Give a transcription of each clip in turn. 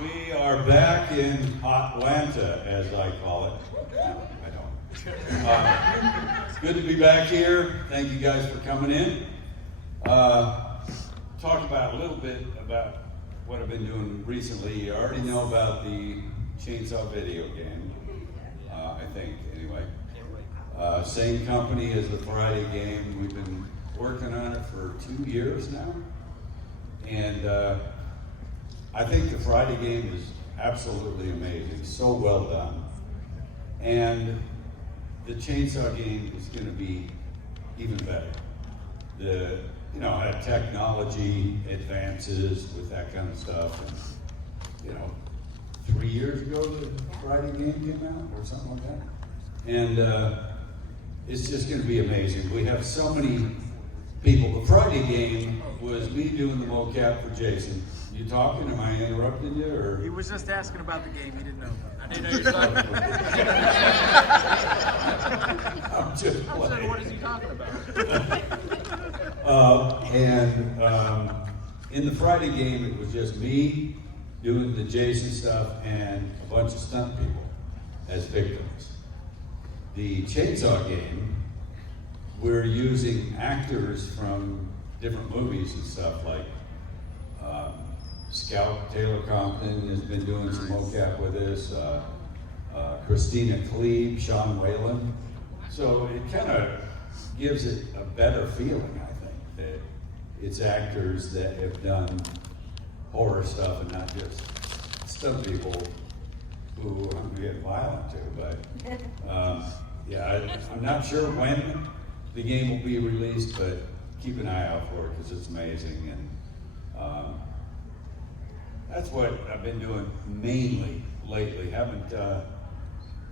We are back in Hotlanta, as I call it. No, I don't. It's good to be back here. Thank you guys for coming in. Talk about a little bit about what I've been doing recently. You already know about the Chainsaw video game, I think, anyway. Same company as the Friday game. We've been working on it for 2 years now. And I think the Friday game is absolutely amazing, so well done. And the Chainsaw game is going to be even better. How technology advances with that kind of stuff. And, 3 years ago the Friday game came out or something like that. And it's just going to be amazing. We have so many people. The Friday game was me doing the mocap for Jason. You talking? Am I interrupting you? Or he was just asking about the game. He didn't know. I didn't know you were talking about. I'm just playing. I said, what is he talking about? In the Friday game, it was just me doing the Jason stuff and a bunch of stunt people as victims. The Chainsaw game, we're using actors from different movies and stuff, like Scout Taylor Compton has been doing some mocap with us, Christina Klebe, Sean Whalen. So it kind of gives it a better feeling, I think, that it's actors that have done horror stuff and not just stunt people who I'm getting violent to. But I'm not sure when the game will be released, but keep an eye out for it because it's amazing. And that's what I've been doing mainly lately. Haven't done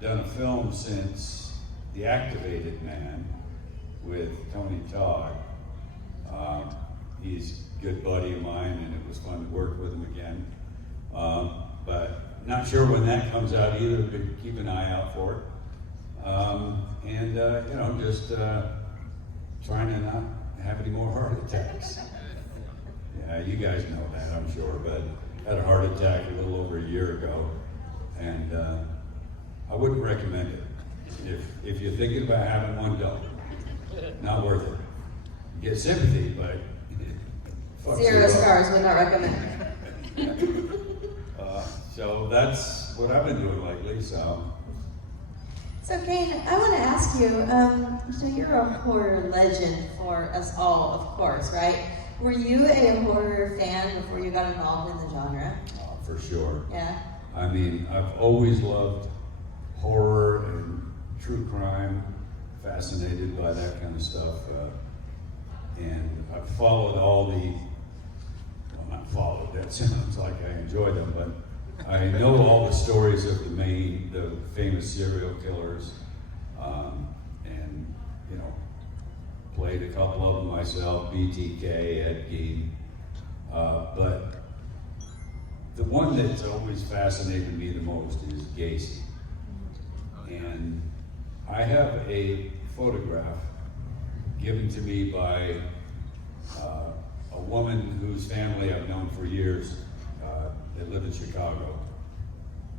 a film since The Activated Man with Tony Todd. He's a good buddy of mine, and it was fun to work with him again. But not sure when that comes out either, but keep an eye out for it. Just trying to not have any more heart attacks. Yeah, you guys know that, I'm sure, but I had a heart attack a little over a year ago, and I wouldn't recommend it. If you're thinking about having one, don't. Not worth it. You get sympathy, but Zero stars, would not recommend. So that's what I've been doing lately. So Kane, I want to ask you, so you're a horror legend for us all, of course, right? Were you a horror fan before you got involved in the genre? For sure. Yeah? I mean, I've always loved horror and true crime, fascinated by that kind of stuff. And I've followed all not followed, that sounds like I enjoy them, but I know all the stories of the famous serial killers, and played a couple of them myself, BTK, Ed Gein. But the one that's always fascinated me the most is Gacy. And I have a photograph given to me by a woman whose family I've known for years. They live in Chicago.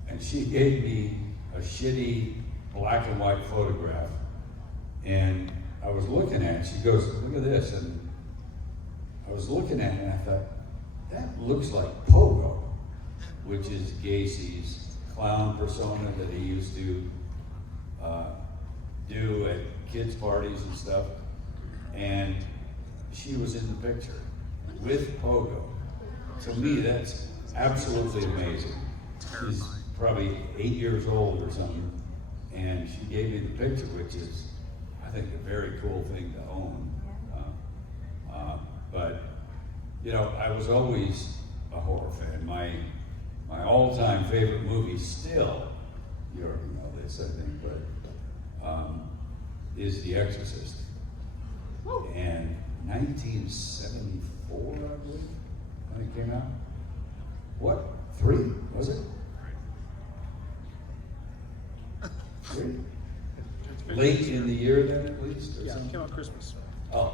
And she gave me a shitty black and white photograph. And I was looking at it, she goes, look at this. And I was looking at it and I thought, that looks like Pogo, which is Gacy's clown persona that he used to do at kids' parties and stuff. And she was in the picture with Pogo. To me, that's absolutely amazing. She's probably 8 years old or something, and she gave me the picture, which is, I think, a very cool thing to own. But I was always a horror fan. My all-time favorite movie still, you already know this, I think, but is The Exorcist. And 1974, I believe, when it came out. What? 3? Was it? 3? Late in the year, then, at least? Or Yeah, it something? came out Christmas. Oh,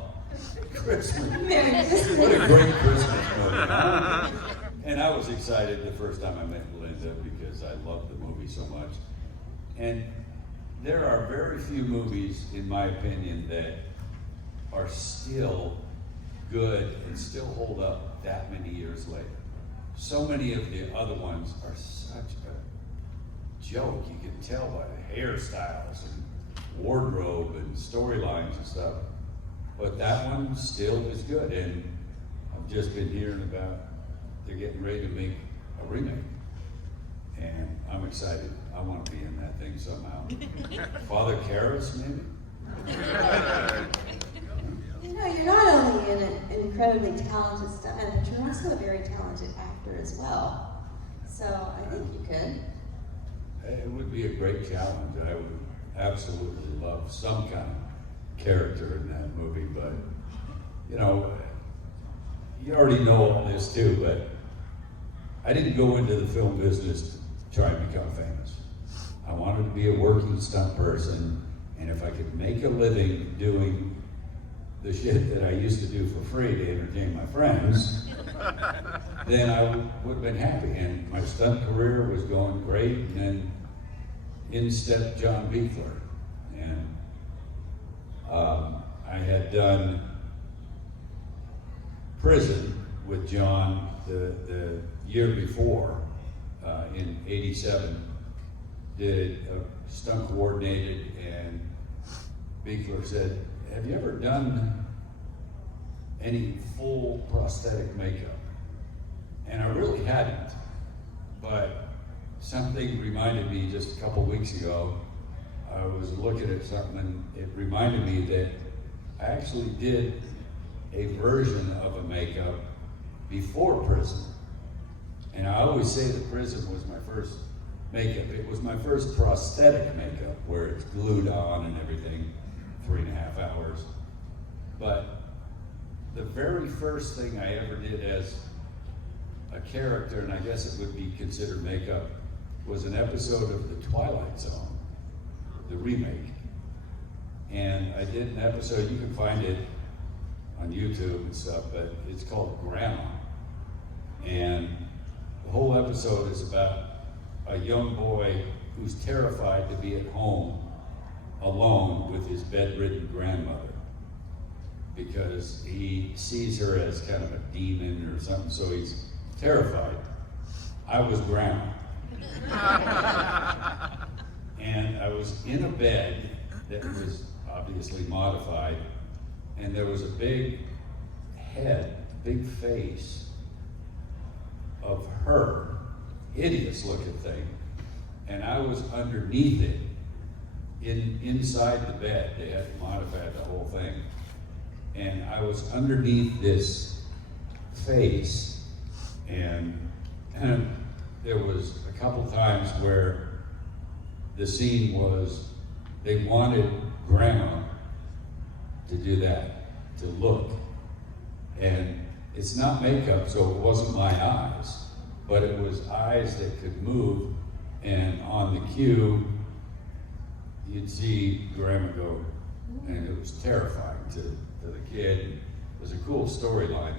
Christmas. Merry Christmas. What a great Christmas movie. And I was excited the first time I met Linda because I loved the movie so much. And there are very few movies, in my opinion, that are still good and still hold up that many years later. So many of the other ones are such a joke. You can tell by the hairstyles and wardrobe and storylines and stuff. But that one still is good. And I've just been hearing about they're getting ready to make a remake. And I'm excited. I want to be in that thing somehow. Father Karras, maybe? You know, you're not only an incredibly talented stuntman, but you're also a very talented actor as well. So I think you could. It would be a great challenge. I would absolutely love some kind of character in that movie, but you know, you already know all this too, but I didn't go into the film business to try and become famous. I wanted to be a working stunt person, and if I could make a living doing the shit that I used to do for free to entertain my friends, then I would have been happy. And my stunt career was going great, and then in stepped John Beekler. And I had done Prison with John the year before, in '87, did a stunt coordinated, and Beekler said, "Have you ever done any full prosthetic makeup?" And I really hadn't, but something reminded me just a couple weeks ago. I was looking at something and it reminded me that I actually did a version of a makeup before Prison. And I always say that Prison was my first makeup. It was my first prosthetic makeup where it's glued on and everything, 3.5 hours. But the very first thing I ever did as a character, and I guess it would be considered makeup, was an episode of The Twilight Zone, the remake. And I did an episode, you can find it on YouTube and stuff, but it's called Grandma. And the whole episode is about a young boy who's terrified to be at home alone with his bedridden grandmother because he sees her as kind of a demon or something, so he's terrified. I was Grandma. And I was in a bed that was obviously modified, and there was a big head, big face of her, hideous looking thing, and I was underneath it, inside the bed. They had modified the whole thing, and I was underneath this face, and there was a couple times where the scene was they wanted Grandma to do that, to look, and it's not makeup, so it wasn't my eyes, but it was eyes that could move, and on the cue, you'd see Grandma go, and it was terrifying to the kid. It was a cool storyline,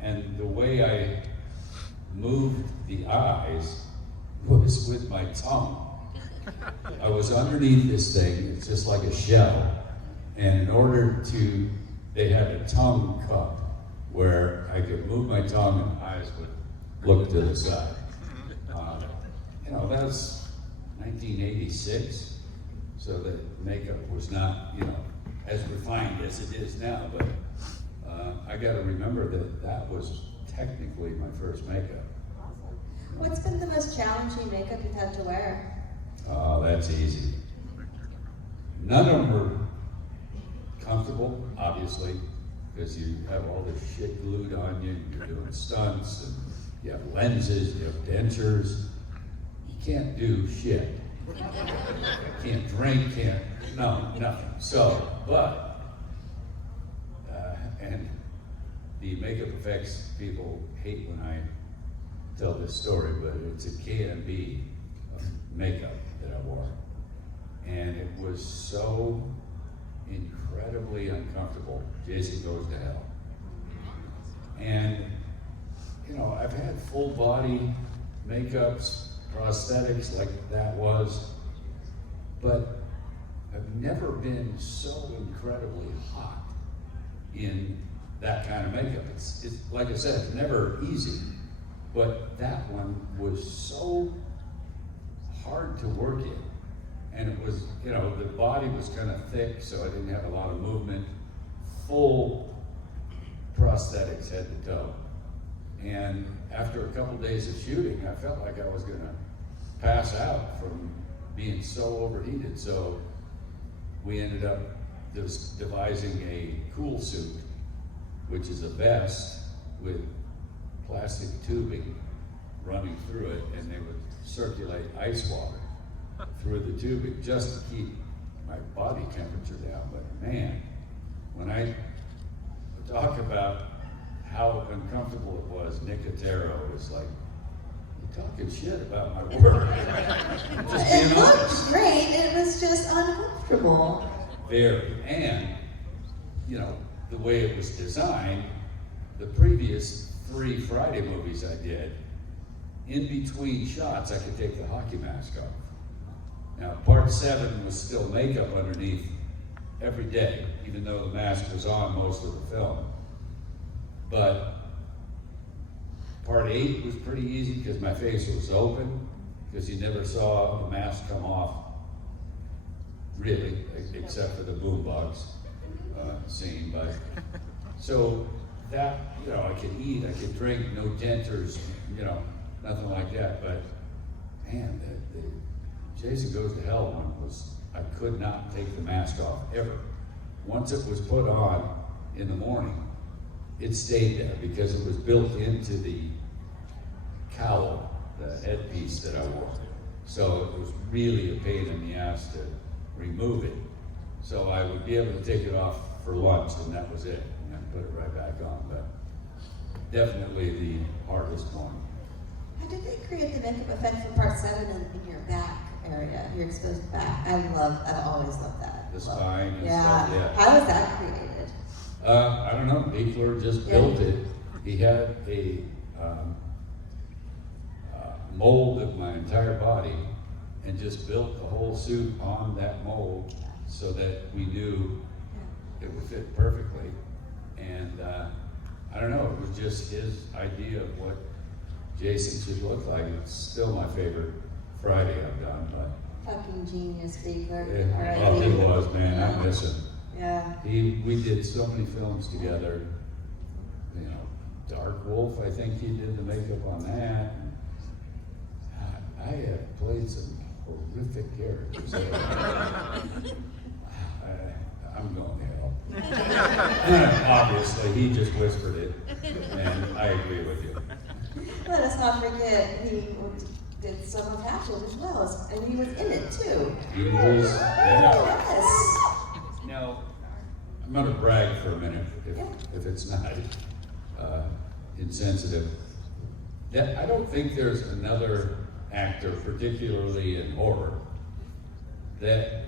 and the way I moved the eyes was with my tongue. I was underneath this thing, it's just like a shell, and in order to, they had a tongue cup where I could move my tongue and eyes would look to the side. You know, that was 1986, so the makeup was not, you know, as refined as it is now, but I gotta remember that that was technically my first makeup. Awesome. What's been the most challenging makeup you've had to wear? Oh, that's easy. None of them were comfortable, obviously, because you have all this shit glued on you, and you're doing stunts, and you have lenses, you have dentures. You can't do shit. Can't drink, nothing. So, but, and the makeup effects people hate when I tell this story, but it's a K&B of makeup that I wore. And it was so incredibly uncomfortable. Jason Goes to Hell. And you know, I've had full body makeups, prosthetics like that was, but I've never been so incredibly hot in that kind of makeup. It's like I said, it's never easy, but that one was so hard to work in. And it was, you know, the body was kind of thick, so I didn't have a lot of movement. Full prosthetics head to toe. And after a couple days of shooting, I felt like I was gonna pass out from being so overheated. So we ended up just devising a cool suit, which is a vest with plastic tubing running through it, and they would circulate ice water through the tubing just to keep my body temperature down. But man, when I talk about how uncomfortable it was, Nick Otero was like, "You're talking shit about my work." Just It being looked honest. great, it was just uncomfortable. Very, and you know, the way it was designed, the previous 3 Friday movies I did, in between shots, I could take the hockey mask off. Now, part 7 was still makeup underneath every day, even though the mask was on most of the film. But part 8 was pretty easy because my face was open, because you never saw the mask come off, really, except for the boombox scene. But so that, you know, I could eat, I could drink, no dentures, you know, nothing like that. But man, the Jason Goes to Hell one was, I could not take the mask off ever. Once it was put on in the morning, it stayed there because it was built into the cowl, the headpiece that I wore. So it was really a pain in the ass to remove it. So I would be able to take it off for lunch, and that was it, and then put it right back on. But definitely the hardest one. How did they create the makeup effect for part 7 in your back area, your exposed back? I always loved that. The spine and Yeah. stuff, yeah. How was that created? I don't know, Beekler just built it. He had a mold of my entire body and just built the whole suit on that mold so that we knew it would fit perfectly. And I don't know, it was just his idea of what Jason should look like. It's still my favorite Friday I've done, but Fucking genius, Beekler. well, he was, man, I miss him. Yeah. We did so many films together, you know, Dark Wolf, I think he did the makeup on that. I have played some horrific characters. I'm going to hell. Obviously, he just whispered it, and I agree with you. Let us not forget he did some of Hatchet as well, and he was in it too. He was, yeah. Yes. Now, I'm going to brag for a minute, if it's not insensitive. I don't think there's another actor, particularly in horror, that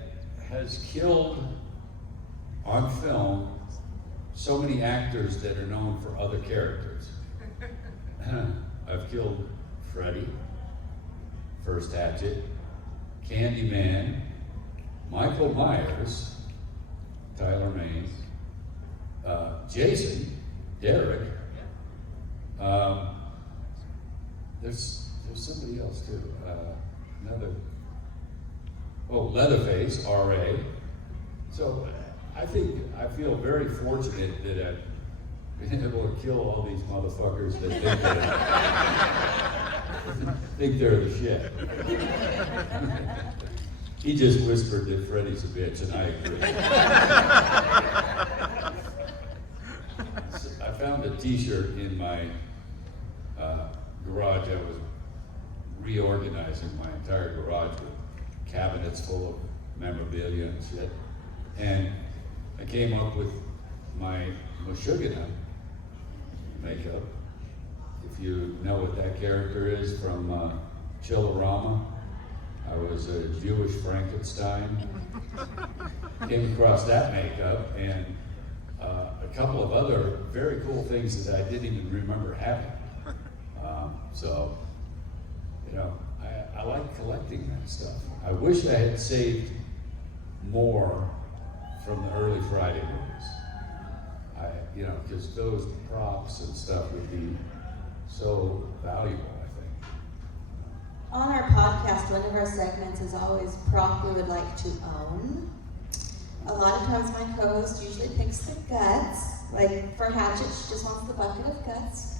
has killed on film so many actors that are known for other characters. I've killed Freddy, first Hatchet, Candyman, Michael Myers, Tyler Maine, Jason, Derek. There's somebody else too. Leatherface, R.A. So I feel very fortunate that I've been able to kill all these motherfuckers that think they're the shit. He just whispered that Freddy's a bitch, and I agree. I found a t-shirt in my garage. I was reorganizing my entire garage with cabinets full of memorabilia and shit. And I came up with my Meshuggah makeup. If you know what that character is from Chillerama, I was a Jewish Frankenstein. Came across that makeup and a couple of other very cool things that I didn't even remember having. So, you know, I like collecting that stuff. I wish I had saved more from the early Friday movies. You know, because those props and stuff would be so valuable, I think. On our podcast, one of our segments is always prop we would like to own. A lot of times my co-host usually picks the guts. Like for Hatchet, she just wants the bucket of guts.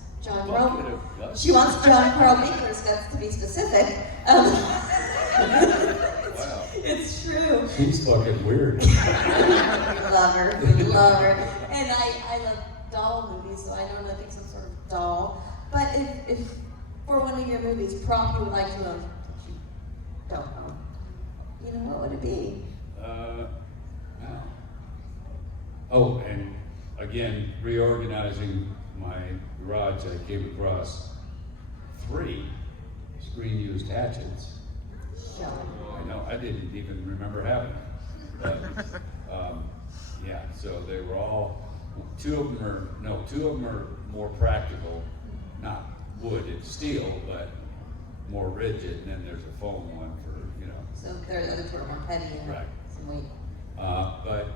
She wants John Carl Beekler's guts to be specific. Wow. It's true. She's fucking weird. We love her. We love her. And I love doll movies, so I know nothing some sort of doll. But if for one of your movies, prop you would like to own, that you don't own, you know, what would it be? Wow. Oh, and again, reorganizing my garage, I came across 3 screen-used hatchets. Show. I know, I didn't even remember having them. But, yeah, so they were all, 2 of them are more practical, not wood and steel, but more rigid, and then there's a foam one for, you know. So there are other two are more petty and Right. some weight. But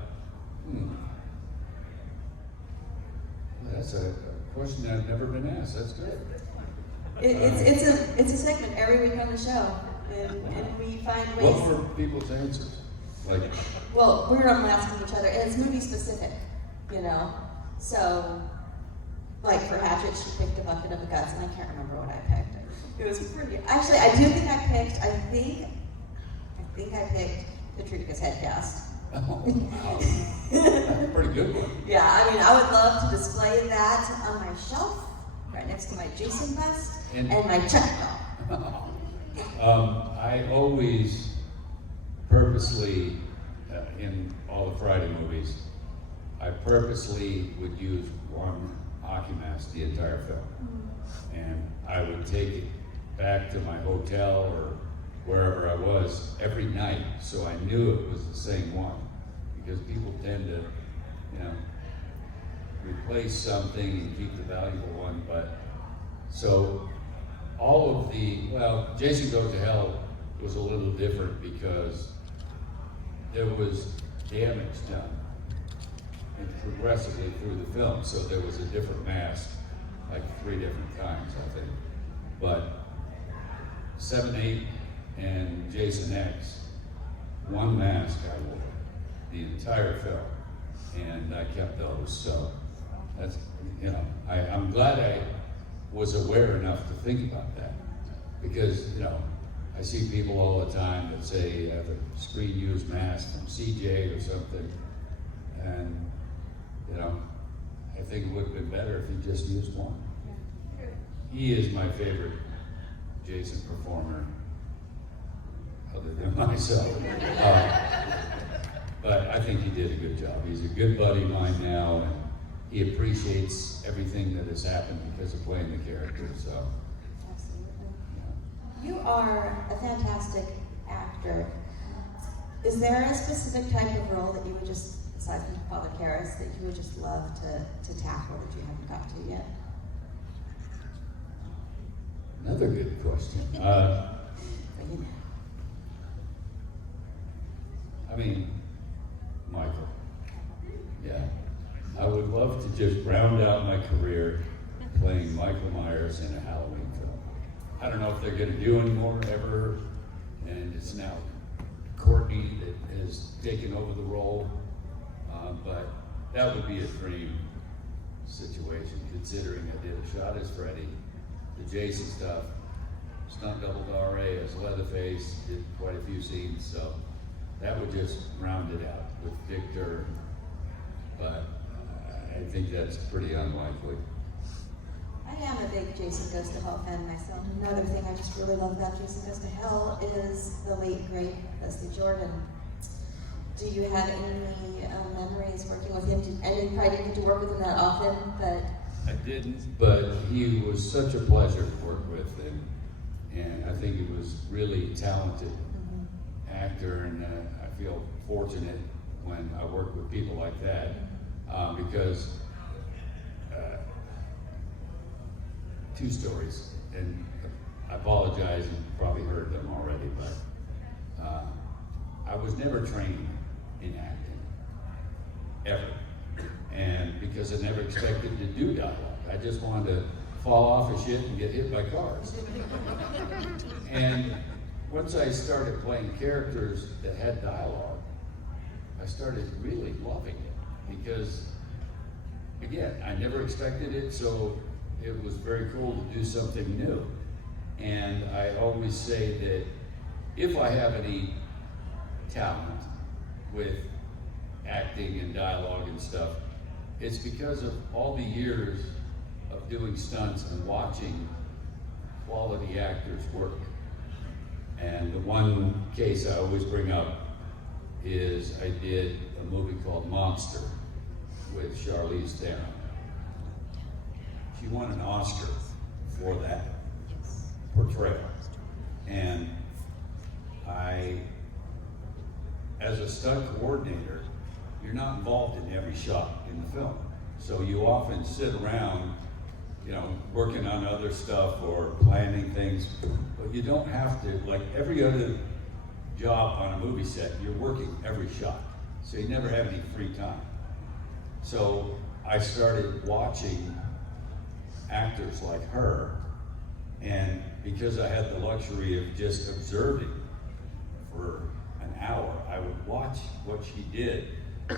that's a question I've never been asked. That's good. It's a segment every week on the show, and we find ways. What were people's answers? Like, Well, we're asking each other, and it's movie specific, you know. So, like for Hatchet, she picked a bucket of the guts, and I can't remember what I picked. It was pretty. Actually, I do think I picked. I think I picked Patricia's head cast. oh, wow. That's a pretty good one. Yeah, I mean, I would love to display that on my shelf, right next to my Jason vest and my Chuck doll. I always purposely, in all the Friday movies, I purposely would use one hockey mask the entire film. And I would take it back to my hotel or wherever I was every night, so I knew it was the same one. Because people tend to, you know, replace something and keep the valuable one, but so all of well, Jason Goes to Hell was a little different because there was damage done and progressively through the film, so there was a different mask, like 3 different times, I think. But 7, 8, and Jason X, one mask I wore the entire film, and I kept those. So that's, you know, I'm glad I was aware enough to think about that, because, you know, I see people all the time that say you have a screen-used mask from CJ or something, and, you know, I think it would have been better if he just used one. He is my favorite Jason performer, other than myself. But I think he did a good job. He's a good buddy of mine now, and he appreciates everything that has happened because of playing the character. So, Absolutely. You are a fantastic actor. Is there a specific type of role that you would just, aside from Father Karras, that you would just love to tackle that you haven't got to yet? another good question. I mean, Michael. Yeah. I would love to just round out my career playing Michael Myers in a Halloween film. I don't know if they're going to do any more ever, and it's now Courtney that has taken over the role, but that would be a dream situation, considering I did a shot as Freddy, the Jason stuff, stunt double RA as Leatherface, did quite a few scenes, so that would just round it out with Victor, but I think that's pretty unlikely. I am a big Jason Goes to Hell fan myself. Another thing I just really love about Jason Goes to Hell is the late, great Leslie Jordan. Do you have any memories working with him? I didn't probably didn't get to work with him that often, but... I didn't, but he was such a pleasure to work with, and I think he was really talented actor, and I feel fortunate when I work with people like that, because 2 stories. and I apologize, you probably heard them already, but I was never trained in acting, ever. And because I never expected to do dialogue. I just wanted to fall off of shit and get hit by cars. And once I started playing characters that had dialogue, I started really loving it because, again, I never expected it, so it was very cool to do something new. And I always say that if I have any talent with acting and dialogue and stuff, it's because of all the years of doing stunts and watching quality actors work. And the one case I always bring up is I did a movie called Monster with Charlize Theron. She won an Oscar for that portrayal. And I, as a stunt coordinator, you're not involved in every shot in the film. So you often sit around, you know, working on other stuff or planning things, but you don't have to, like every other job on a movie set, you're working every shot. So you never have any free time. So I started watching actors like her, and because I had the luxury of just observing for an hour, I would watch what she did to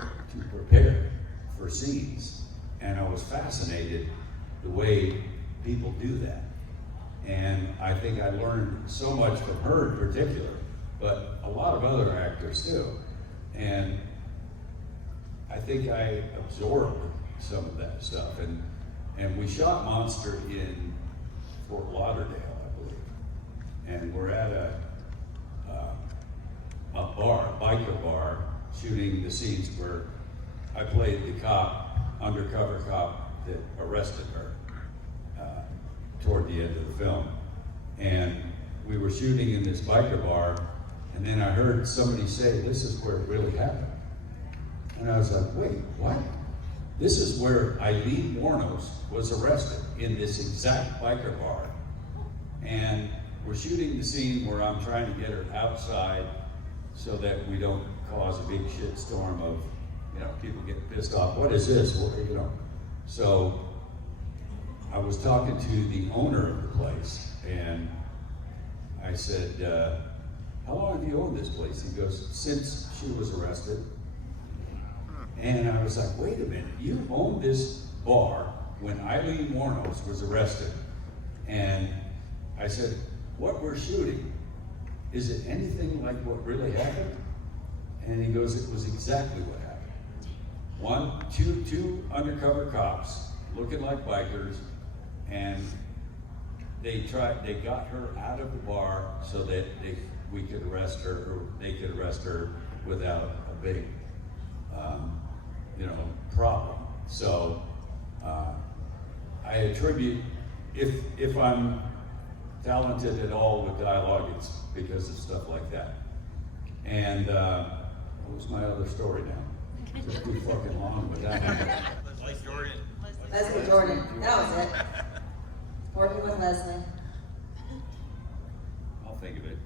prepare for scenes. And I was fascinated the way people do that. And I think I learned so much from her in particular, but a lot of other actors too. And I think I absorbed some of that stuff. And we shot Monster in Fort Lauderdale, I believe. And we're at a bar, a biker bar, shooting the scenes where I played the cop, undercover cop that arrested her toward the end of the film. And we were shooting in this biker bar, and then I heard somebody say, "This is where it really happened." And I was like, wait, what? This is where Eileen Warnos was arrested, in this exact biker bar. And we're shooting the scene where I'm trying to get her outside so that we don't cause a big shit storm of, you know, people getting pissed off. What is this? What, you know? So I was talking to the owner of the place, and I said, how long have you owned this place? He goes, since she was arrested. And I was like, wait a minute, you owned this bar when Eileen Warnos was arrested. And I said, what we're shooting, is it anything like what really happened? And he goes, it was exactly what happened. Two undercover cops looking like bikers, and they got her out of the bar so that we could arrest her, or they could arrest her without a big, problem. So I attribute, if I'm talented at all with dialogue, it's because of stuff like that. And what was my other story now? Just too fucking long with that. Leslie Jordan. That was it. Working with Leslie. I'll think of it.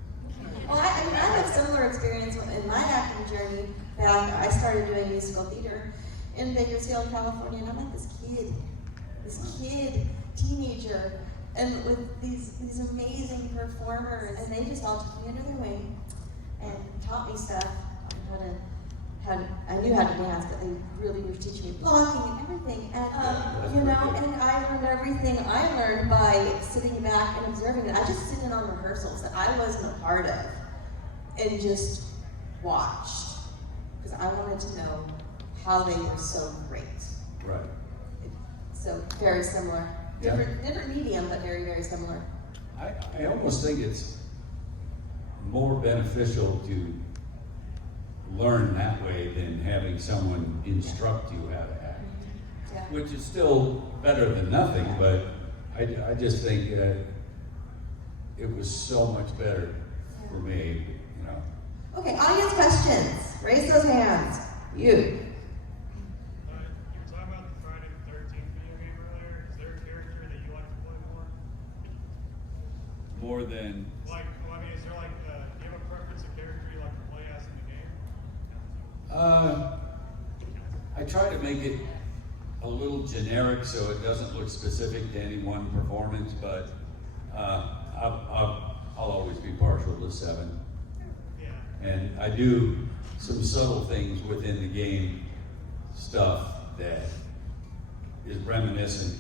Well, I have a similar experience in my acting journey. I started doing musical theater in Bakersfield, California, and I met this kid, teenager, and with these amazing performers, and they just all took me under their wing and taught me stuff on I knew how to dance, but they really were teaching me blocking and everything. And and I learned everything I learned by sitting back and observing it. I just sit in on rehearsals that I wasn't a part of and just watched, because I wanted to know how they were so great. Right. So very similar. Different medium, but very, very similar. I almost think it's more beneficial to learn that way than having someone instruct you how to act. Yeah. Which is still better than nothing, but I just think it was so much better for me, you know. Okay, audience questions. Raise those hands. You. You were talking about the Friday the 13th video game earlier. Is there a character that you like to play more? more than. Like, well, I mean, is there like, do you have a preference of character you like to play as in the game? I try to make it a little generic so it doesn't look specific to any one performance, but I'll always be partial to 7. Yeah. And I do some subtle things within the game stuff that is reminiscent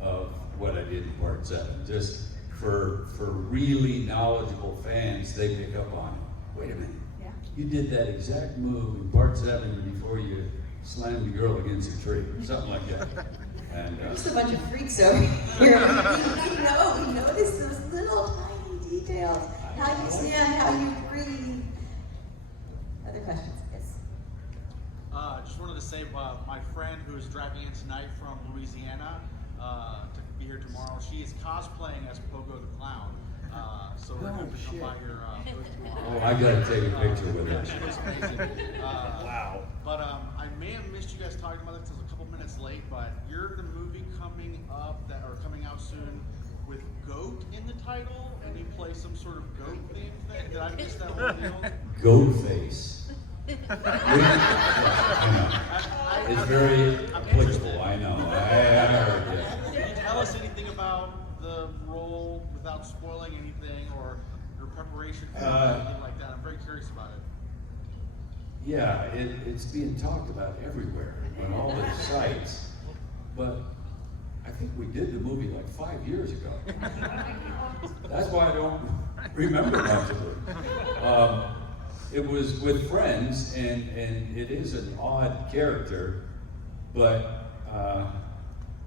of what I did in part 7. Just for really knowledgeable fans, they pick up on it. Wait a minute. Yeah. You did that exact move in part 7 before you slammed the girl against a tree, or something like that. And Just a bunch of freaks over here. We notice those little tiny details. How you stand, how you breathe. Other questions? Yes. Just wanted to say, my friend who is driving in tonight from Louisiana to be here tomorrow, she is cosplaying as Pogo the Clown. So we're going to come by your booth tomorrow. oh, I gotta take a picture with She her. looks amazing. Wow. But I may have missed you guys talking about it because I was a couple minutes late. But you're the movie coming out soon with goat in the title, and you play some sort of goat theme thing. Did I miss that whole deal? Goat face. I know. It's very applicable, I know. I heard that. Can you tell us anything about the role without spoiling anything, or your preparation for it, or anything like that? I'm very curious about it. Yeah, it's being talked about everywhere on all the sites, but I think we did the movie like 5 years ago. That's why I don't remember much of it. It was with friends, and it is an odd character, but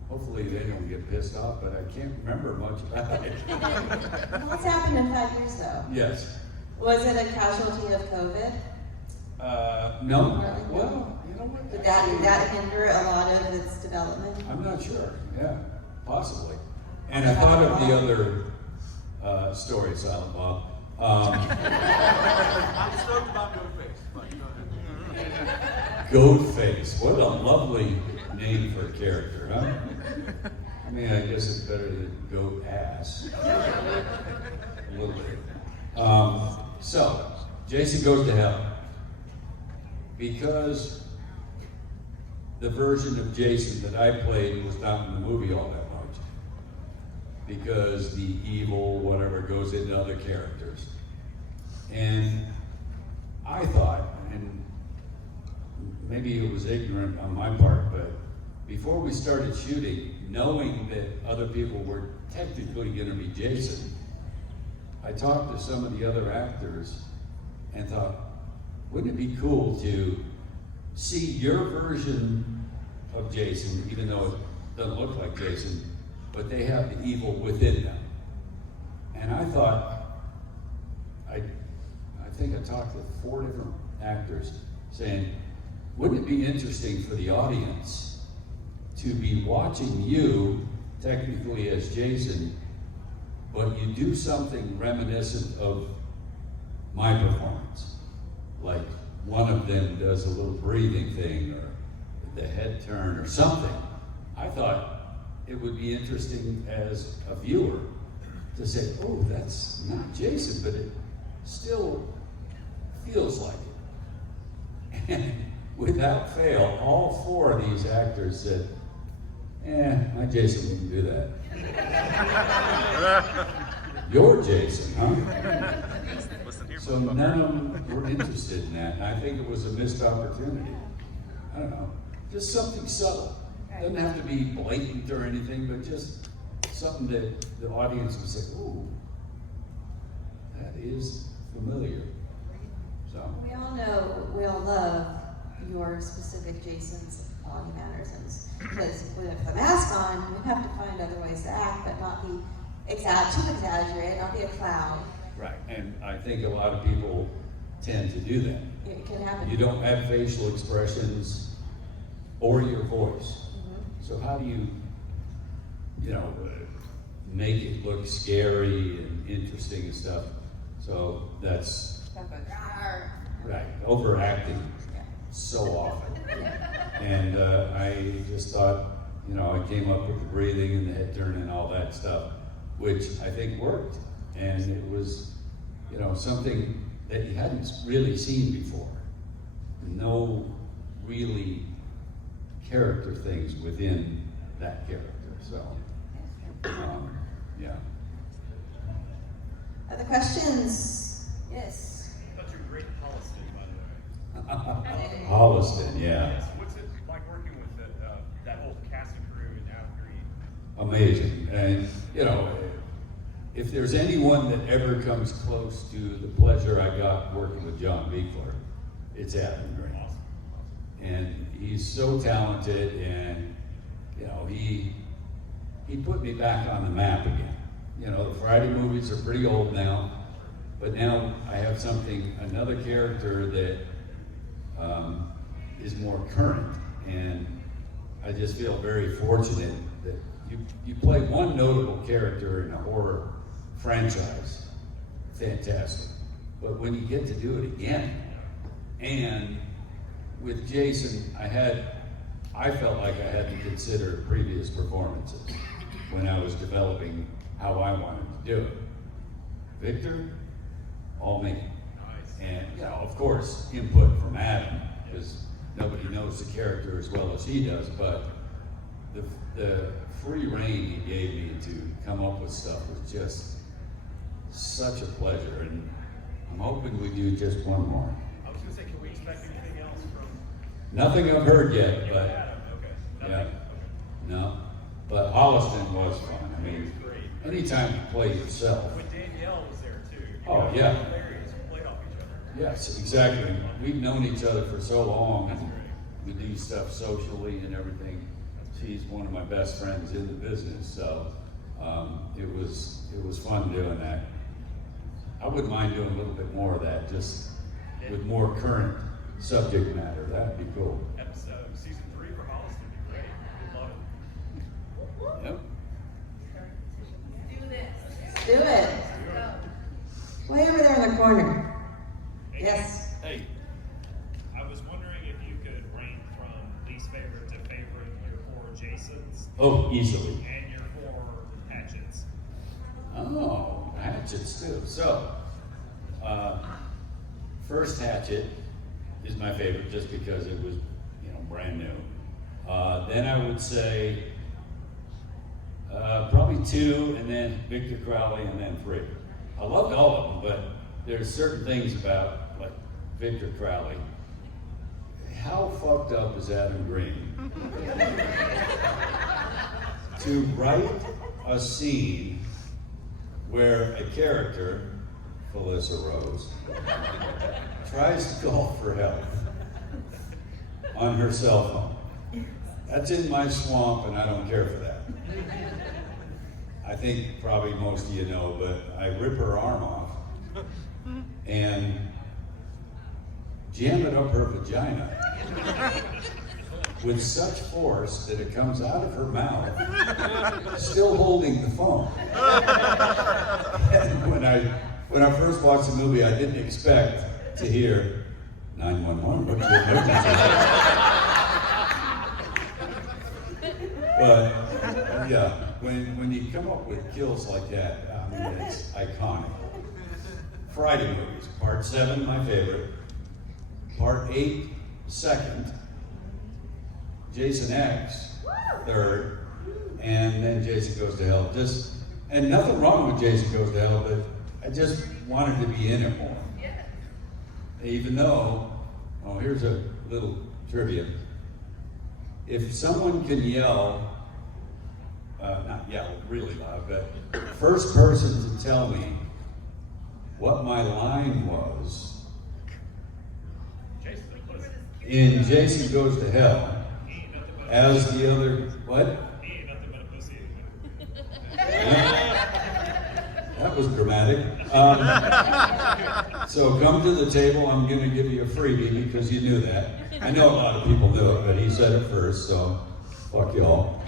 hopefully they don't get pissed off, but I can't remember much about it. What's happened in 5 years though? Yes. Was it a casualty of COVID? No. Well, you know what? Did that hinder a lot of its development? I'm not sure. Yeah, possibly. And I thought of the other story, Silent Bob. I'm stoked about Goatface, but go ahead. Goatface. What a lovely name for a character, huh? I mean, I guess it's better than goat ass. A little bit. So, Jason Goes to Hell. Because the version of Jason that I played was not in the movie all that much. Because the evil, whatever, goes into other characters. And I thought, and maybe it was ignorant on my part, but before we started shooting, knowing that other people were technically going to be Jason, I talked to some of the other actors and thought, wouldn't it be cool to see your version of Jason, even though it doesn't look like Jason, but they have the evil within them. And I thought, I think I talked to 4 different actors saying, wouldn't it be interesting for the audience to be watching you, technically as Jason, but you do something reminiscent of my performance. Like one of them does a little breathing thing or the head turn or something. I thought it would be interesting as a viewer to say, oh, that's not Jason, but it still feels like it. And without fail, all 4 of these actors said, my Jason wouldn't do that. You're Jason, huh? So none of them were interested in that, and I think it was a missed opportunity. I don't know, just something subtle. Doesn't have to be blatant or anything, but just something that the audience would say, ooh, that is familiar. So. We all know, we all love your specific Jason's body mannerisms. Because with the mask on, we have to find other ways to act, but not be too exaggerated, not be a clown. Right, and I think a lot of people tend to do that. It can happen. You don't have facial expressions or your voice. Mm-hmm. So how do you make it look scary and interesting and stuff? So that's right, overacting so often. And I just thought, I came up with the breathing and the head turn and all that stuff which I think worked. And it was, you know, something that you hadn't really seen before. No really character things within that character. So, yeah. Other questions? Yes. I thought you were great in Holliston, by the way. Holliston, yeah. Yes. What's it like working with that whole cast and crew and Adam Green? Amazing. And, you know, if there's anyone that ever comes close to the pleasure I got working with John Beekler, it's Adam Green. Awesome. And he's so talented, and, you know, he put me back on the map again. You know, the Friday movies are pretty old now, but now I have another character that is more current, and I just feel very fortunate that you play one notable character in a horror franchise, fantastic. But when you get to do it again, and with Jason, I felt like I had to consider previous performances when I was developing how I wanted to do it. Victor, all me. Nice. And, you know, of course, input from Adam, because nobody knows the character as well as he does, but the free reign he gave me to come up with stuff was just such a pleasure, and I'm hoping we do just one more. I was gonna say, can we expect anything else from Nothing I've heard yet, but Adam? Okay. yeah, Nothing? Okay. no. But Holliston was fun. I It mean, was great. anytime you play yourself. When Danielle was there too. Oh, You yeah. guys were hilarious. You played off each other. Yes, exactly. We've known each other for so long. That's great. We do stuff socially and everything. She's one of my best friends in the business, so it was fun doing that. I wouldn't mind doing a little bit more of that, just with more current subject matter. That'd be cool. Episode season 3 for Holliston would be great. We'd love it. Yep. Do it. Way over there in the corner. Hey, Yes. Hey. I was wondering if you could rank from least favorite to favorite your 4 Jasons Oh, easily. and your 4 Hatchets. Oh, hatchets too. So, first hatchet is my favorite just because it was, you know, brand new. Then I would say probably 2, and then Victor Crowley, and then 3. I loved all of them, but there's certain things about, like, Victor Crowley. How fucked up is Adam Green to write a scene where a character, Felissa Rose, tries to call for help on her cell phone? That's in my swamp, and I don't care for that. I think probably most of you know, but I rip her arm off and jam it up her vagina with such force that it comes out of her mouth, still holding the phone. And when I first watched the movie, I didn't expect to hear 911. What's your emergency? But yeah, when you come up with kills like that, I mean, it's iconic. Friday movies, Part 7, my favorite. Part 8, second. Jason X, third. And then Jason Goes to Hell. And nothing wrong with Jason Goes to Hell, but I just wanted to be in it more. Even though, oh, here's a little trivia. If someone can yell, not yell really loud, but first person to tell me what my line was Jason, listen, in Jason Goes to Hell, he ain't nothing but a as the other, what? He ain't nothing but a pussy. That was dramatic. So come to the table, I'm gonna give you a freebie because you knew that. I know a lot of people knew it, but he said it first, so fuck y'all.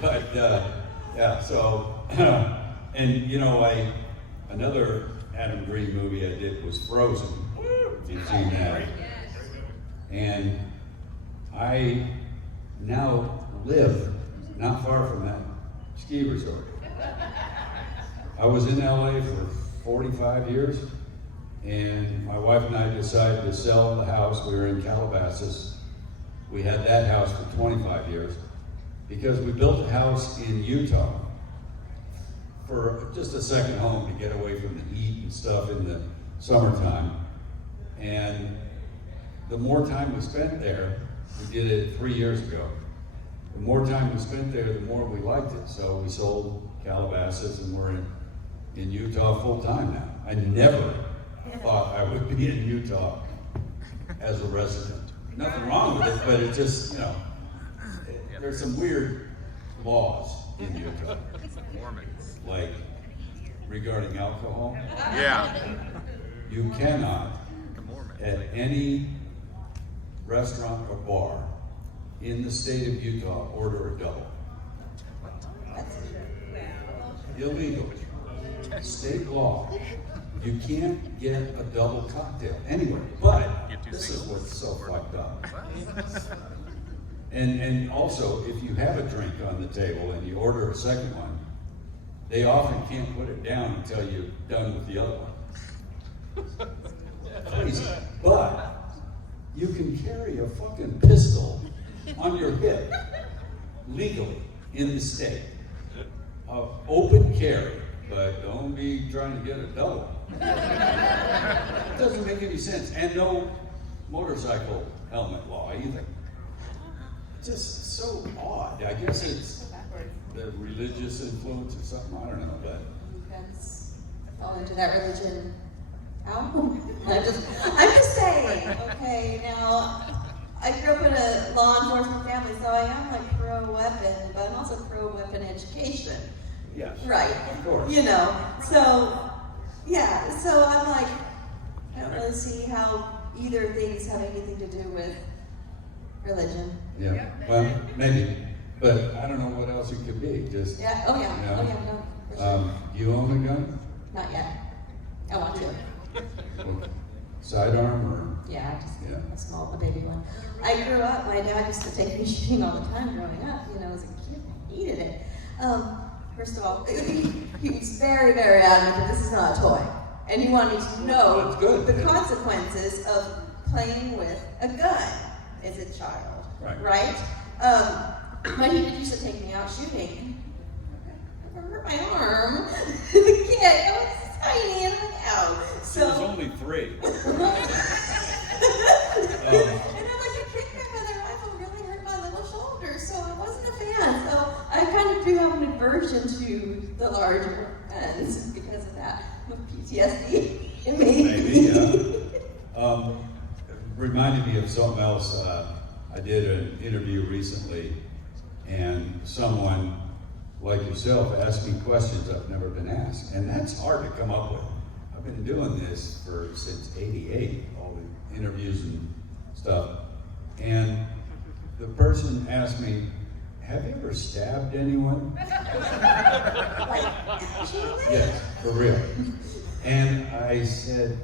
But yeah, so, and you know, another Adam Green movie I did was Frozen. If you've seen that. And I now live not far from that ski resort. I was in LA for 45 years, and my wife and I decided to sell the house. We were in Calabasas. We had that house for 25 years because we built a house in Utah for just a second home to get away from the heat and stuff in the summertime. And the more time we spent there, we did it 3 years ago. The more time we spent there, the more we liked it. So we sold Calabasas, and we're in Utah full time now. I never thought I would be in Utah as a resident. Nothing wrong with it, but it just, you know, there's some weird laws in Utah. Like regarding alcohol. Yeah. You cannot at any restaurant or bar in the state of Utah order a double. Illegal. State law. You can't get a double cocktail anywhere. But this is what's so fucked up. And also, if you have a drink on the table and you order a second one, they often can't put it down until you're done with the other one. Crazy. But you can carry a fucking pistol on your hip legally in the state. Open carry, but don't be trying to get a double. It doesn't make any sense. And no motorcycle helmet law either. Just so odd. I guess it's the religious influence or something. I don't know, but That's fall into that religion. Oh, I'm just saying. Okay, now I grew up in a law enforcement family, so I am like pro-weapon, but I'm also pro-weapon education. yes, Right. of course. You know, so yeah, so I'm like, I don't really see how either things have anything to do with religion. Yeah, well, maybe, but I don't know what else it could be. Just Yeah. Oh yeah. you know, Oh yeah. No. For sure. you own a gun? Not yet. I want to. Sidearm or? Yeah, just Yeah. a baby one. I grew up, my dad used to take me shooting all the time growing up, you know, as a kid, I hated it. First of all, he was very, very adamant that this is not a toy. And he wanted me to know That's good. the consequences of playing with a gun as a child, Right. But he did used to take me out shooting. I hurt my arm. The kid, I was tiny and I'm like, ow. So, only 3. and then like a kick back with a rifle really hurt my little shoulder, so I wasn't a fan. So I kind of do have an aversion to the larger guns because of that. With PTSD, Maybe, yeah. Reminded me of something else. I did an interview recently, and someone like yourself asked me questions I've never been asked, and that's hard to come up with. I've been doing this since '88, all the interviews and stuff, and the person asked me, "Have you ever stabbed anyone?" like actually. Yes, for real. And I said,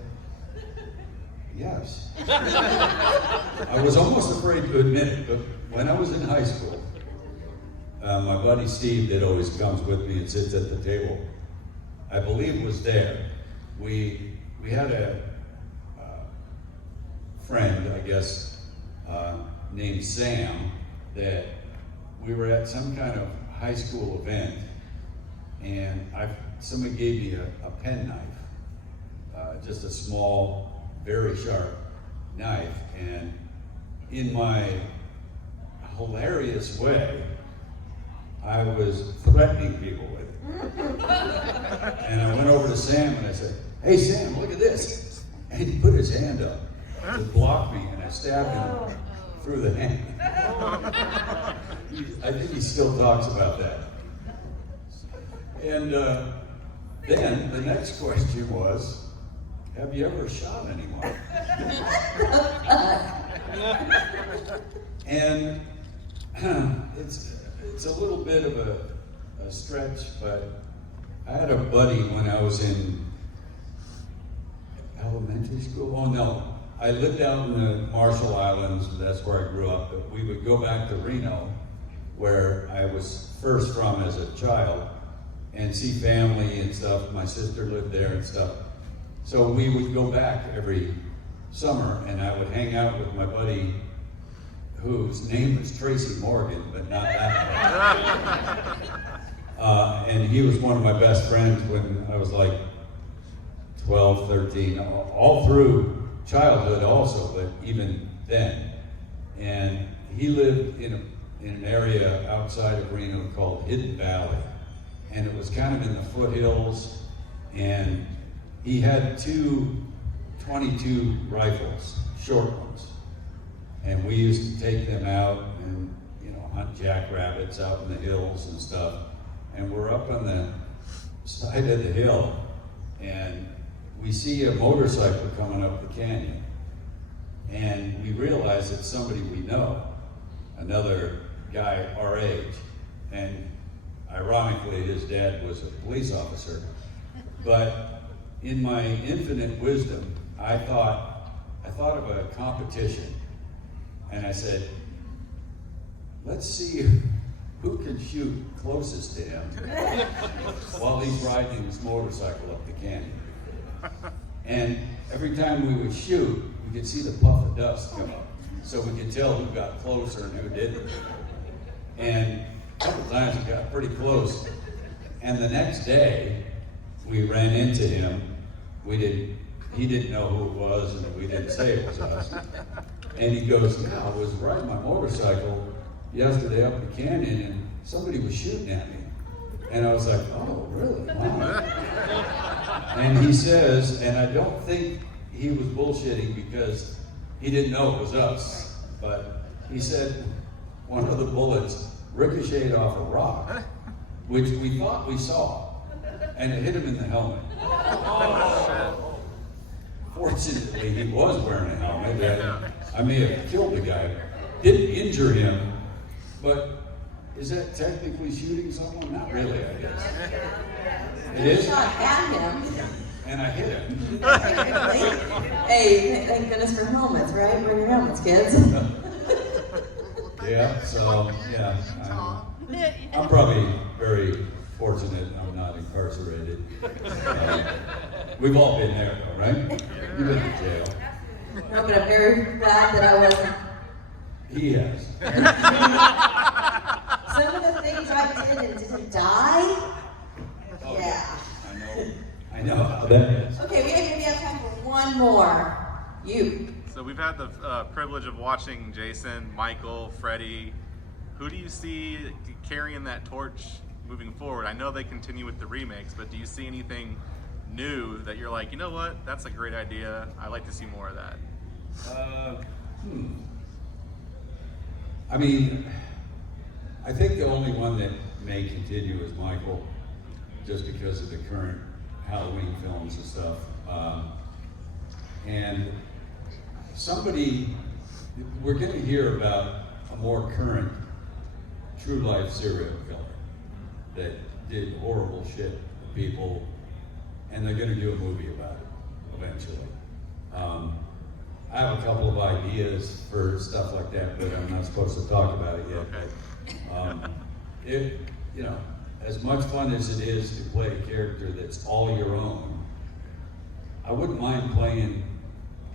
yes. I was almost afraid to admit it, but when I was in high school, my buddy Steve, that always comes with me and sits at the table, I believe was there. We had a friend, I guess, named Sam, that we were at some kind of high school event, and somebody gave me a penknife, just a small, very sharp knife, and in my hilarious way, I was threatening people with it. And I went over to Sam and I said, "Hey Sam, look at this." And he put his hand up to block me, and I stabbed him through the hand. I think he still talks about that. And then the next question was, have you ever shot anyone? And it's a little bit of a stretch, but I had a buddy when I was in elementary school. Oh no, I lived out in the Marshall Islands, that's where I grew up, but we would go back to Reno where I was first from as a child, and see family and stuff. My sister lived there and stuff. So we would go back every summer, and I would hang out with my buddy, whose name was Tracy Morgan, but not that one. And he was one of my best friends when I was like 12, 13, all through childhood also, but even then. And he lived in an area outside of Reno called Hidden Valley. And it was kind of in the foothills, and he had two 22 rifles, short ones. And we used to take them out and, hunt jackrabbits out in the hills and stuff. And we're up on the side of the hill, and we see a motorcycle coming up the canyon. And we realize it's somebody we know, another guy our age. And ironically, his dad was a police officer. But in my infinite wisdom, I thought of a competition. And I said, let's see who can shoot closest to him while he's riding his motorcycle up the canyon. And every time we would shoot, we could see the puff of dust come up. So we could tell who got closer and who didn't. And a couple times we got pretty close. And the next day, we ran into him. He didn't know who it was, and we didn't say it was us. And he goes, yeah, I was riding my motorcycle yesterday up the canyon, and somebody was shooting at me. And I was like, oh, really? Wow. And he says, and I don't think he was bullshitting because he didn't know it was us, but he said one of the bullets ricocheted off a rock, which we thought we saw, and it hit him in the helmet. Fortunately, he was wearing a helmet. And I may have killed the guy. Didn't injure him, but is that technically shooting someone? Not really, I guess. It is? Shot at him. And I hit him. Hey, thank goodness for helmets, right? Wear your helmets, kids. Yeah, so, yeah. I'm probably very fortunate I'm not incarcerated. We've all been there, though, right? You've been in jail. No, but I'm very glad that I wasn't. He has. Some of the things I did and didn't die. Oh, Yeah. I know how that is. Okay, we maybe have time for one more. You. So we've had the privilege of watching Jason, Michael, Freddie. Who do you see carrying that torch moving forward? I know they continue with the remakes, but do you see anything new that you're like, you know what, that's a great idea. I'd like to see more of that. I mean, I think the only one that may continue is Michael, just because of the current Halloween films and stuff. And we're going to hear about a more current true life serial killer that did horrible shit to people, and they're going to do a movie about it eventually. I have a couple of ideas for stuff like that, but I'm not supposed to talk about it yet. Okay. As much fun as it is to play a character that's all your own, I wouldn't mind playing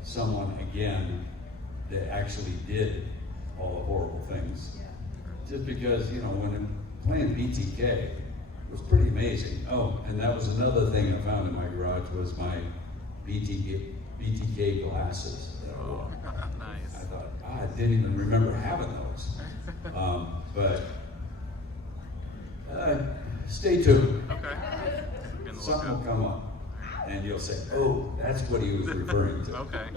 someone again that actually did all the horrible things. Just because, when I'm playing BTK, it was pretty amazing. Oh, and that was another thing I found in my garage was my BTK glasses. Oh, nice. I thought, I didn't even remember having those. But stay tuned. Okay. Good to look Something will up. come up, and you'll say, "Oh, that's what he was referring to." Okay.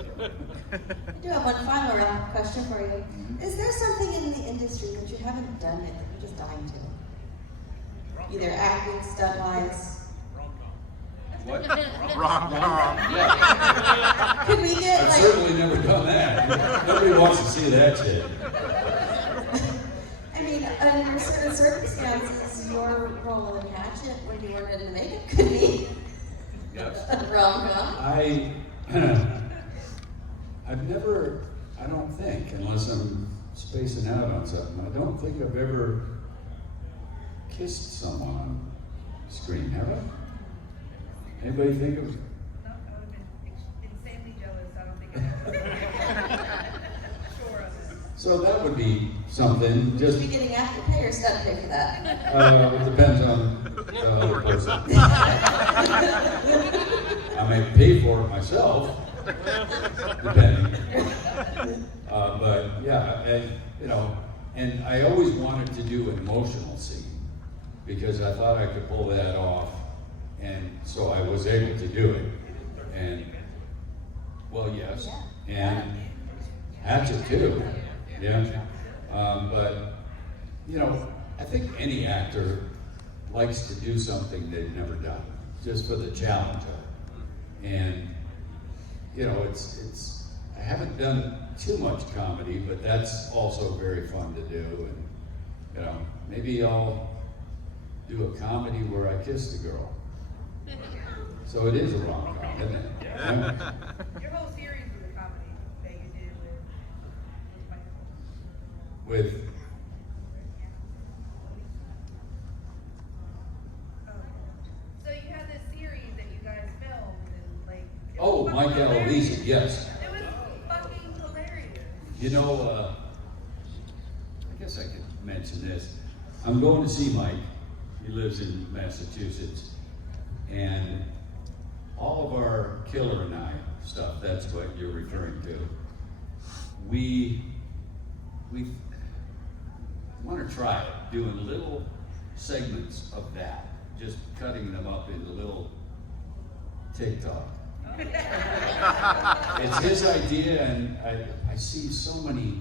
I do have one final round question for you. Is there something in the industry that you haven't done yet that you're just dying to? Either acting, stunt-wise. What? Wrong. Could we get I've certainly never done that. Nobody wants to see that shit. I mean, under certain circumstances, your role in Hatchet when you weren't in the makeup could be Yes. a rom-com. I've never, I don't think, unless I'm spacing out on something. I don't think I've ever kissed someone on screen, have I? Anybody think of? No, I would have been insanely jealous. I don't think I sure of it. So that would be something, Just just, be getting after pay or step pay for that. it depends on the other person. I may pay for it myself, depending. But yeah, and I always wanted to do an emotional scene because I thought I could pull that off, and so I was able to do it. And well, yes, and Hatchet too, yeah. But I think any actor likes to do something they've never done, just for the challenge of it. And it's I haven't done too much comedy, but that's also very fun to do. And maybe I'll do a comedy where I kiss the girl. So it is a rom-com, isn't it? Yeah. Your whole series was a comedy that you did with Michael. With So you had this series that you guys filmed and like. It was oh, fucking Mike hilarious. Aloisi, yes. It was fucking hilarious. I guess I could mention this. I'm going to see Mike. He lives in Massachusetts. And all of our Killer and I stuff, that's what you're referring to, we want to try it, doing little segments of that, just cutting them up into little TikTok. It's his idea, and I see so many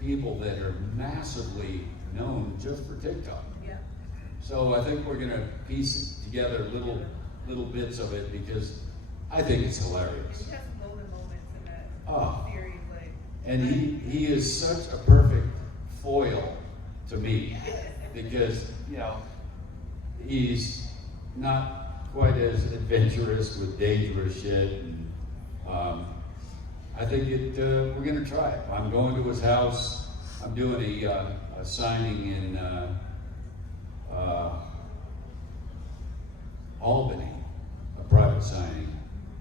people that are massively known just for TikTok. Yeah. So I think we're gonna piece together little bits of it because I think it's hilarious. You had some golden moments in that Oh. series, like. And he is such a perfect foil to me because he's not quite as adventurous with dangerous shit. And I think we're gonna try it. I'm going to his house. I'm doing a signing in Albany, a private signing,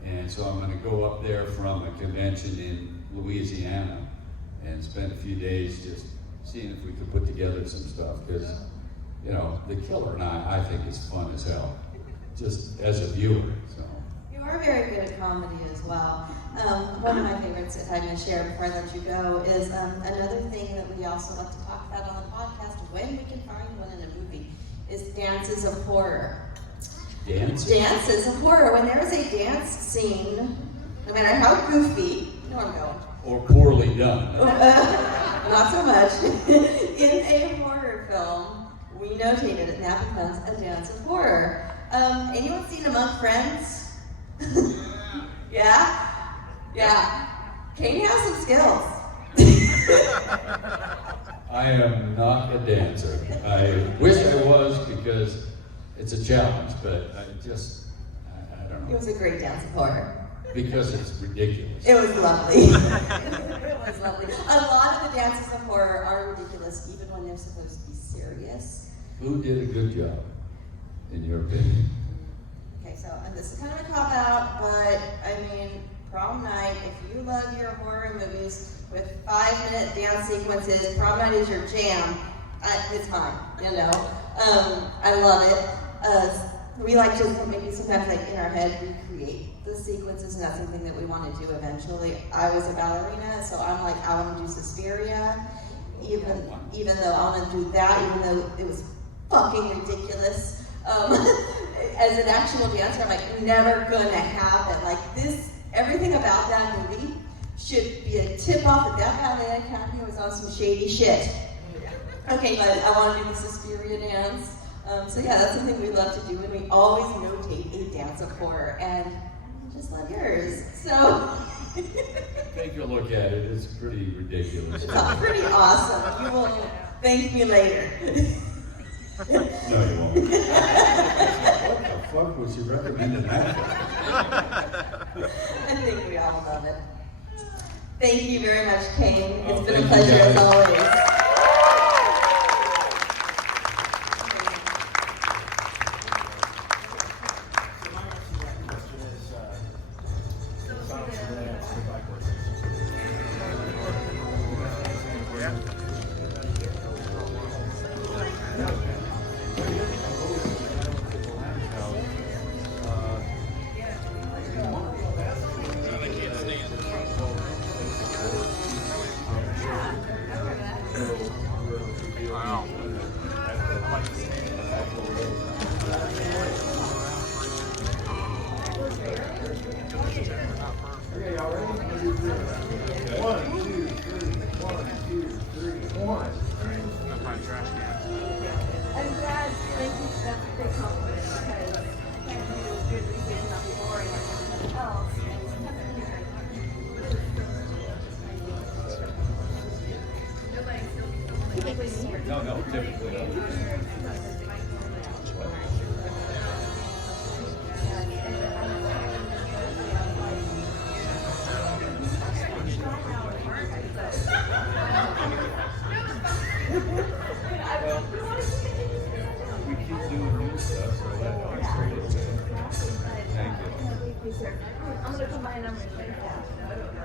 and so I'm going to go up there from a convention in Louisiana and spend a few days just seeing if we could put together some stuff because The Killer and I think is fun as hell, just as a viewer. So. You are very good at comedy as well. One of my favorites, if I can share before I let you go, is another thing that we also like to talk about on the podcast when we can find one in a movie, is dances of horror. Dance? Dances of horror. When there is a dance scene, no matter how goofy, you know where I'm going. Or poorly done. Not so much. In a horror film, we notated it, and that becomes a dance of horror. Anyone seen Among Friends? Yeah? Yeah. Kane has some skills. I am not a dancer. I wish I was because it's a challenge, but I don't It know. was a great dance of horror. Because it's ridiculous. It was lovely. It was lovely. A lot of the dances of horror are ridiculous, even when they're supposed to be serious. Who did a good job, in your opinion? Okay, so, and this is kind of a cop-out, but, I mean, prom night, if you love your horror movies with 5-minute dance sequences, prom night is your jam. It's mine, I love it. We like to maybe sometimes like in our head recreate the sequences, and that's something that we want to do eventually. I was a ballerina, so I'm like, I want to do Suspiria, even though I want to do that, even though it was fucking ridiculous. As an actual dancer, I'm like, never gonna happen. Like this, everything about that movie should be a tip off that ballet academy was on some shady shit. Okay, but I want to do the Suspiria dance. So yeah, that's something we love to do, and we always notate a dance of horror, and I just love yours. So Take a look at it. It's pretty ridiculous. it's pretty awesome. You will thank me later. No, you won't. What the fuck was you recommending that for? I think we all love it. Thank you very much, Kane. Oh, It's been a thank you, pleasure as guys. always. So my answer to that question is, silence of the lambs, the black horses. Wow. Okay, y'all ready? 1, 2, 3. 1, 2, 3, 1. I'm glad, thank you, that's a great compliment, because I can't do good research and not be boring like everybody else, and sometimes I think No, no, typically not. We keep doing new stuff, so that helps. Thank you. I'm gonna combine numbers right now.